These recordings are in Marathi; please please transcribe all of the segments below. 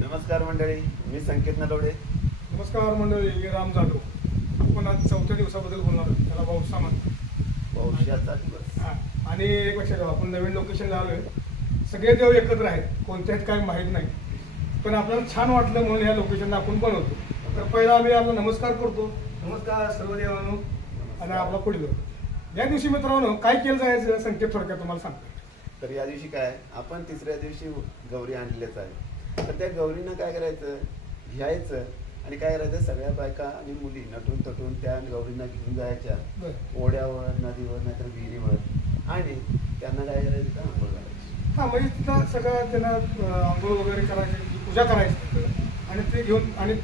नमस्कार मंडळी, मी संकेत नलवडे. नमस्कार मंडळी, मी राम जाधव. आपण आज चौथ्या दिवसाबद्दल बोलणार आहोत. त्याला पावसा म्हणतात. पावसाचा दिवस. आणि एक लक्षात ठेवा, आपण नवीन लोकेशनला आलोय. सगळे देव एकत्र आहेत, कोणते आहेत काय माहीत नाही, पण आपल्याला छान वाटलं म्हणून या लोकेशनला आपण बनवतो. तर पहिला आम्ही आपला नमस्कार करतो. नमस्कार सर्व देवांनो. आणि आपला पुढील या दिवशी मित्रांनो काय केलं जायचं संकेत थोडक्यात तुम्हाला सांगतो. तर या दिवशी काय, आपण तिसऱ्या दिवशी गौरी आणलेच आहे. तर त्या गौरीनं काय करायचं, घ्यायचं आणि काय करायचं, सगळ्या बायका आणि मुली नटून तटून त्या गौरींना घेऊन जायच्या ओढ्यावर, नदीवर, नाहीतर विहिरीवर, आणि त्यांना काय करायचं, तर आंघोळ घालायची. हां, म्हणजे तिथं सगळं त्यांना आंघोळ वगैरे करायची, पूजा करायची आणि ते घेऊन आणि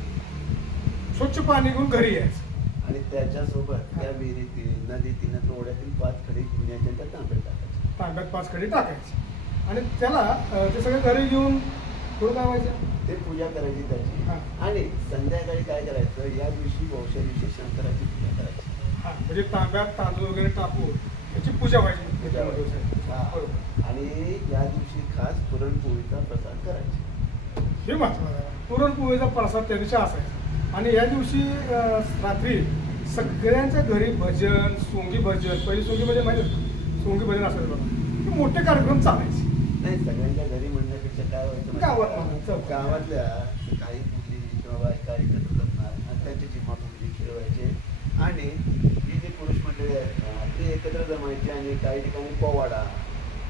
स्वच्छ पाणी घेऊन घरी यायचं. आणि त्याच्यासोबत त्या विहिरीतील, नदीतील, ओढ्यातील 5 खडे घेऊन यायचे, त्या तांब्यात टाकायचे. तांब्यात 5 खडी टाकायची आणि त्याला ते सगळे घरी घेऊन थोडं काय व्हायचं, ते पूजा करायची त्याची. आणि संध्याकाळी काय करायचं, या दिवशी वौशा दिवशी शंकराची पूजा करायची. हां, म्हणजे तांब्यात तांदूळ वगैरे टाकून त्याची पूजा व्हायची. बरोबर. आणि या दिवशी खास पुरणपोळीचा प्रसाद करायचा. हे महत्त्वाचं आहे. पुरणपोळीचा प्रसाद त्या दिवशी असायचा. आणि या दिवशी रात्री सगळ्यांच्या घरी भजन, सोंगी भजन, पहिली सोंगी भजन माहिती, सोंगी भजन असायचं बघा, मोठे कार्यक्रम चालायचे. नाही, सगळ्यांच्या घरी म्हणण्यापेक्षा काय व्हायचं, गावातल्या काही मुली किंवा बायका एकत्र जमणार आणि त्यांची जिम्मापुरी खेळवायचे. आणि ही जी पुरुष मंडळी आहेत ते एकत्र जमायचे आणि काही ठिकाणी पोवाडा,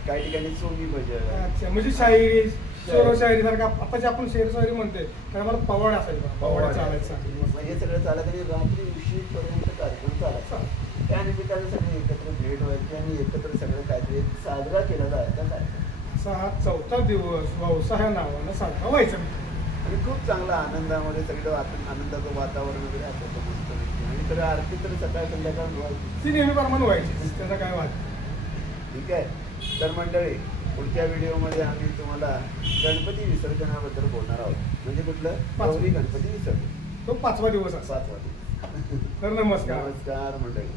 काही ठिकाणी सोंगी भजन. अच्छा, म्हणजे शायरी, शेरोशायरी सारखा आता जे आपण शेरशायरी म्हणते तर मला पवाडा असायचा, पवाडा चालायचा. हे सगळं चालत आणि रात्री उशीरपर्यंत कार्यक्रम चालायचा. त्यानिमित्ताने सगळे एकत्र भेट व्हायचे आणि एकत्र सगळं काहीतरी साजरा केला जायचा कार्यक्रम. हा चौथा दिवस वौसा ह्या नावानं साजरा व्हायचा. आणि खूप चांगला आनंदामध्ये सगळं आनंदाचं वातावरण वगैरे असायचं मस्त. आणि तर आरती तर सकाळ संध्याकाळ व्हायची, ती नेहमीप्रमाणे व्हायची, त्याचा काय वाद. ठीक आहे. तर मंडळी, पुढच्या व्हिडिओमध्ये आम्ही तुम्हाला गणपती विसर्जनाबद्दल बोलणार आहोत. म्हणजे कुठलं, गौरी गणपती विसर्जन. तो 5वा दिवस असा. 5वा दिवस. तर नमस्कार. नमस्कार मंडळी.